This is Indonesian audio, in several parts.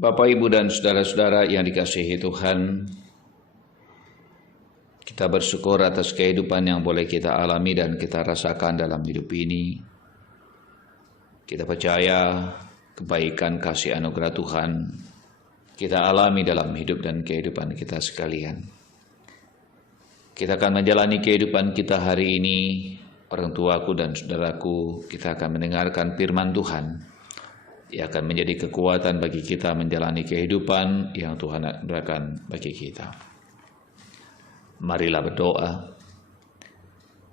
Bapak, Ibu, dan saudara-saudara yang dikasihi Tuhan, kita bersyukur atas kehidupan yang boleh kita alami dan kita rasakan dalam hidup ini. Kita percaya kebaikan kasih anugerah Tuhan kita alami dalam hidup dan kehidupan kita sekalian. Kita akan menjalani kehidupan kita hari ini, orang tuaku dan saudaraku, kita akan mendengarkan firman Tuhan. Ia akan menjadi kekuatan bagi kita menjalani kehidupan yang Tuhan anugerahkan bagi kita. Marilah berdoa.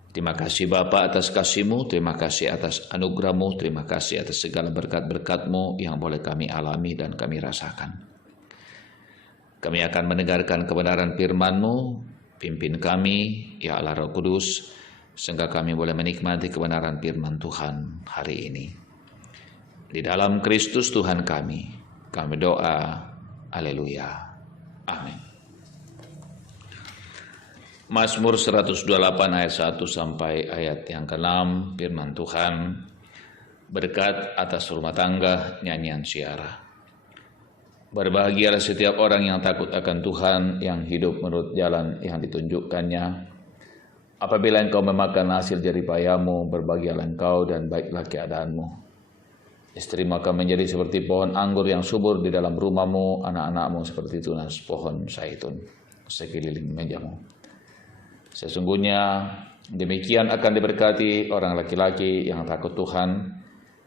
Terima kasih Bapa atas kasih-Mu, terima kasih atas anugerah-Mu, terima kasih atas segala berkat-berkat-Mu yang boleh kami alami dan kami rasakan. Kami akan mendengarkan kebenaran firman-Mu, pimpin kami, ya Allah Roh Kudus, sehingga kami boleh menikmati kebenaran firman Tuhan hari ini. Di dalam Kristus Tuhan kami doa, haleluya, amin. Mazmur 128 ayat 1 sampai ayat yang ke-6, firman Tuhan, berkat atas rumah tangga, nyanyian syiarah. Berbahagialah setiap orang yang takut akan Tuhan, yang hidup menurut jalan yang ditunjukkannya. Apabila engkau memakan hasil jeripayamu, berbahagialah engkau dan baiklah keadaanmu. Istrimu akan menjadi seperti pohon anggur yang subur di dalam rumahmu, anak-anakmu seperti tunas pohon zaitun sekeliling mejamu. Sesungguhnya demikian akan diberkati orang laki-laki yang takut Tuhan.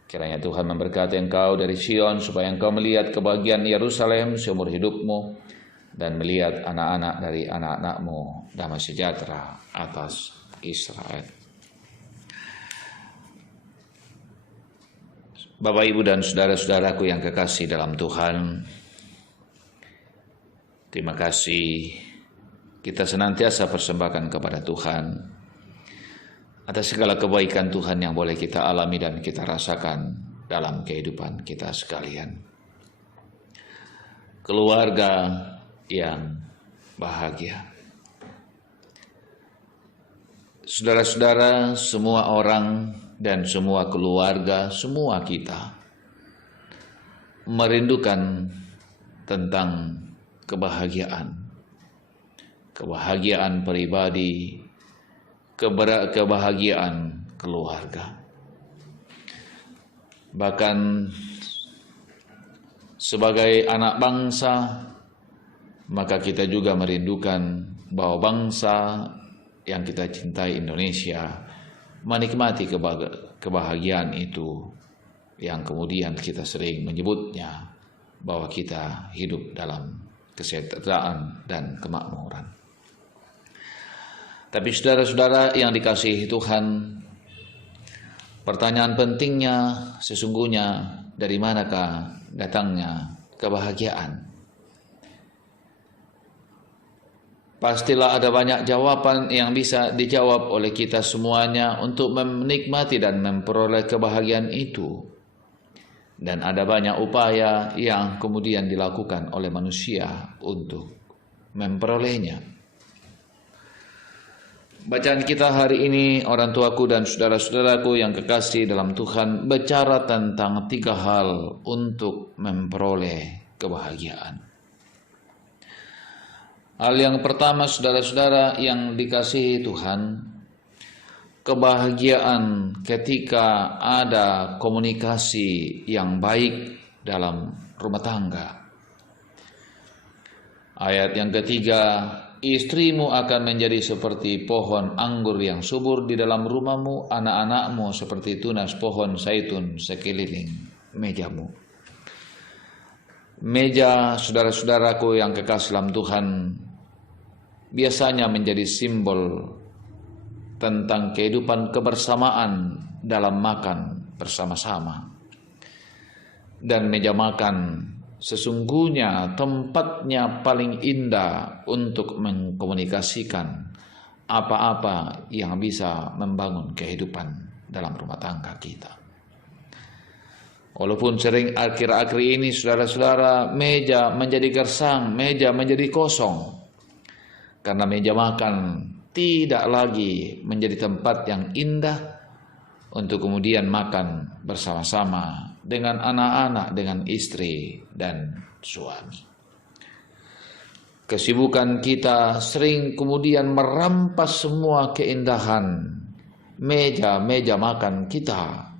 Kiranya Tuhan memberkati engkau dari Sion, supaya engkau melihat kebahagiaan Yerusalem seumur hidupmu, dan melihat anak-anak dari anak-anakmu damai sejahtera atas Israel. Bapak, Ibu, dan saudara-saudaraku yang kekasih dalam Tuhan, terima kasih kita senantiasa persembahkan kepada Tuhan atas segala kebaikan Tuhan yang boleh kita alami dan kita rasakan dalam kehidupan kita sekalian. Keluarga yang bahagia. Saudara-saudara, semua orang dan semua keluarga, semua kita merindukan tentang kebahagiaan. Kebahagiaan pribadi, kebahagiaan keluarga. Bahkan sebagai anak bangsa, maka kita juga merindukan bahwa bangsa yang kita cintai, Indonesia, menikmati kebahagiaan itu yang kemudian kita sering menyebutnya bahwa kita hidup dalam kesejahteraan dan kemakmuran. Tapi saudara-saudara yang dikasihi Tuhan, pertanyaan pentingnya sesungguhnya dari manakah datangnya kebahagiaan? Pastilah ada banyak jawaban yang bisa dijawab oleh kita semuanya untuk menikmati dan memperoleh kebahagiaan itu. Dan ada banyak upaya yang kemudian dilakukan oleh manusia untuk memperolehnya. Bacaan kita hari ini, orang tuaku dan saudara-saudaraku yang kekasih dalam Tuhan, bicara tentang 3 hal untuk memperoleh kebahagiaan. Hal yang pertama, saudara-saudara yang dikasihi Tuhan, kebahagiaan ketika ada komunikasi yang baik dalam rumah tangga. Ayat yang ketiga, istrimu akan menjadi seperti pohon anggur yang subur di dalam rumahmu, anak-anakmu seperti tunas pohon zaitun sekeliling mejamu. Meja, saudara-saudaraku yang kekasih dalam Tuhan, biasanya menjadi simbol tentang kehidupan kebersamaan dalam makan bersama-sama. Dan meja makan sesungguhnya tempatnya paling indah untuk mengkomunikasikan apa-apa yang bisa membangun kehidupan dalam rumah tangga kita. Walaupun sering akhir-akhir ini saudara-saudara, meja menjadi gersang, meja menjadi kosong. Karena meja makan tidak lagi menjadi tempat yang indah untuk kemudian makan bersama-sama dengan anak-anak, dengan istri dan suami. Kesibukan kita sering kemudian merampas semua keindahan meja makan kita,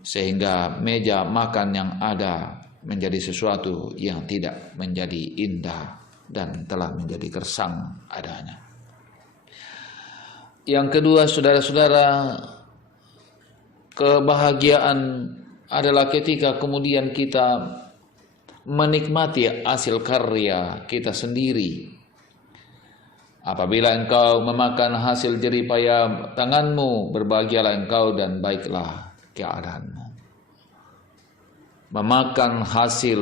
sehingga meja makan yang ada menjadi sesuatu yang tidak menjadi indah dan telah menjadi gersang adanya. Yang kedua, saudara-saudara, kebahagiaan adalah ketika kemudian kita menikmati hasil karya kita sendiri. Apabila engkau memakan hasil jeripaya tanganmu, berbahagialah engkau dan baiklah keadaanmu. Memakan hasil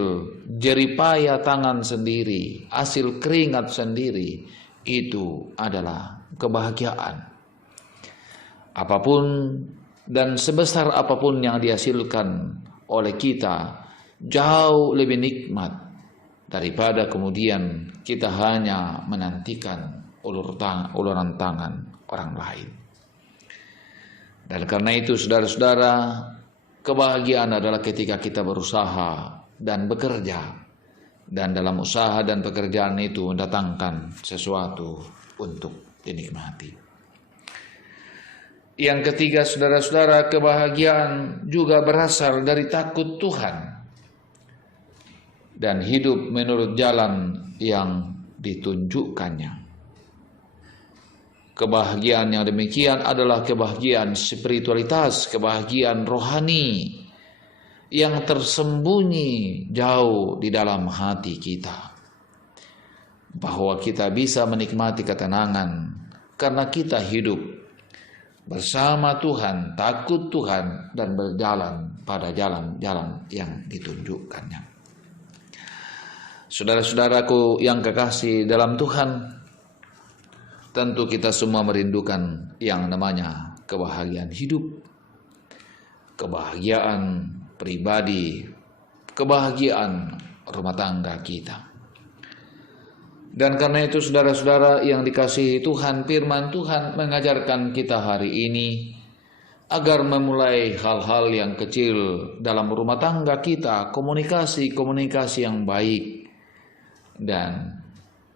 jeripaya tangan sendiri, hasil keringat sendiri, itu adalah kebahagiaan. Apapun dan sebesar apapun yang dihasilkan oleh kita, jauh lebih nikmat daripada kemudian kita hanya menantikan uluran tangan orang lain. Dan karena itu, saudara-saudara, kebahagiaan adalah ketika kita berusaha dan bekerja, dan dalam usaha dan pekerjaan itu mendatangkan sesuatu untuk dinikmati. Yang ketiga, saudara-saudara, kebahagiaan juga berasal dari takut Tuhan dan hidup menurut jalan yang ditunjukkannya. Kebahagiaan yang demikian adalah kebahagiaan spiritualitas, kebahagiaan rohani yang tersembunyi jauh di dalam hati kita. Bahwa kita bisa menikmati ketenangan karena kita hidup bersama Tuhan, takut Tuhan, dan berjalan pada jalan-jalan yang ditunjukkannya. Saudara-saudaraku yang kekasih dalam Tuhan, tentu kita semua merindukan yang namanya kebahagiaan hidup, kebahagiaan pribadi, kebahagiaan rumah tangga kita. Dan karena itu, saudara-saudara yang dikasihi Tuhan, firman Tuhan mengajarkan kita hari ini agar memulai hal-hal yang kecil dalam rumah tangga kita, komunikasi yang baik. Dan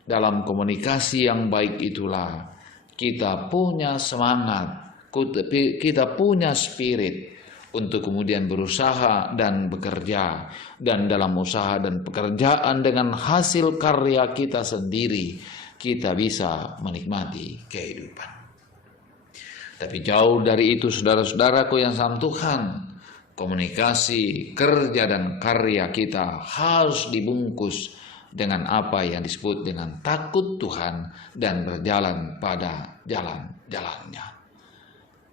dalam komunikasi yang baik itulah kita punya semangat, kita punya spirit untuk kemudian berusaha dan bekerja. Dan dalam usaha dan pekerjaan dengan hasil karya kita sendiri, kita bisa menikmati kehidupan. Tapi jauh dari itu, saudara-saudaraku yang sama Tuhan, komunikasi, kerja dan karya kita harus dibungkus dengan apa yang disebut dengan takut Tuhan dan berjalan pada jalan-jalannya.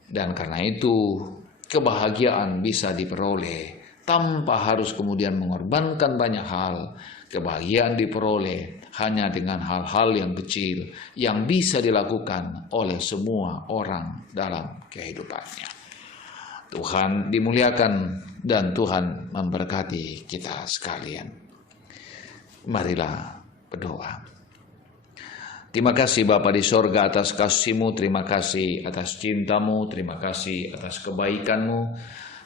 Dan karena itu, kebahagiaan bisa diperoleh tanpa harus kemudian mengorbankan banyak hal. Kebahagiaan diperoleh hanya dengan hal-hal yang kecil yang bisa dilakukan oleh semua orang dalam kehidupannya. Tuhan dimuliakan dan Tuhan memberkati kita sekalian. Marilah berdoa. Terima kasih Bapa di sorga atas kasih-Mu, terima kasih atas cinta-Mu, terima kasih atas kebaikan-Mu,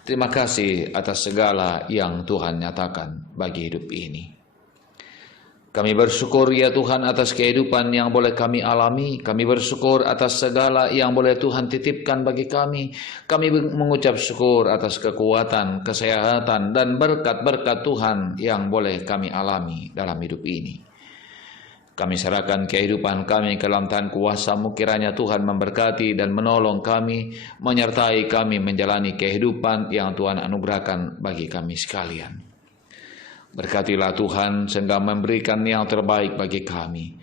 terima kasih atas segala yang Tuhan nyatakan bagi hidup ini. Kami bersyukur ya Tuhan atas kehidupan yang boleh kami alami. Kami bersyukur atas segala yang boleh Tuhan titipkan bagi kami. Kami mengucap syukur atas kekuatan, kesehatan, dan berkat-berkat Tuhan yang boleh kami alami dalam hidup ini. Kami serahkan kehidupan kami ke dalam tangan kuasa-Mu, kiranya Tuhan memberkati dan menolong kami, menyertai kami menjalani kehidupan yang Tuhan anugerahkan bagi kami sekalian. Berkatilah Tuhan sehingga memberikan yang terbaik bagi kami.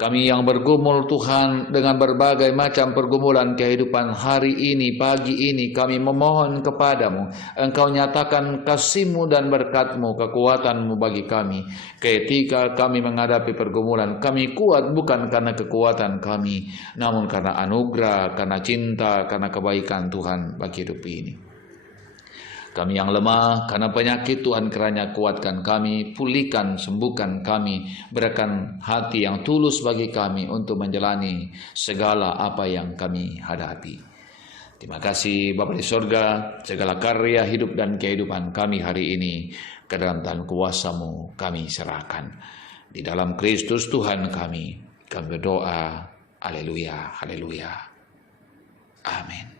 Kami yang bergumul Tuhan dengan berbagai macam pergumulan kehidupan hari ini, pagi ini, kami memohon kepadamu, Engkau nyatakan kasih-Mu dan berkat-Mu, kekuatan-Mu bagi kami. Ketika kami menghadapi pergumulan, kami kuat bukan karena kekuatan kami, namun karena anugerah, karena cinta, karena kebaikan Tuhan bagi hidup ini. Kami yang lemah karena penyakit, Tuhan kiranya kuatkan kami, pulihkan, sembuhkan kami, berikan hati yang tulus bagi kami untuk menjalani segala apa yang kami hadapi. Terima kasih Bapa di sorga, segala karya hidup dan kehidupan kami hari ini ke dalam tangan kuasa-Mu kami serahkan. Di dalam Kristus Tuhan kami berdoa. Haleluya, haleluya. Amin.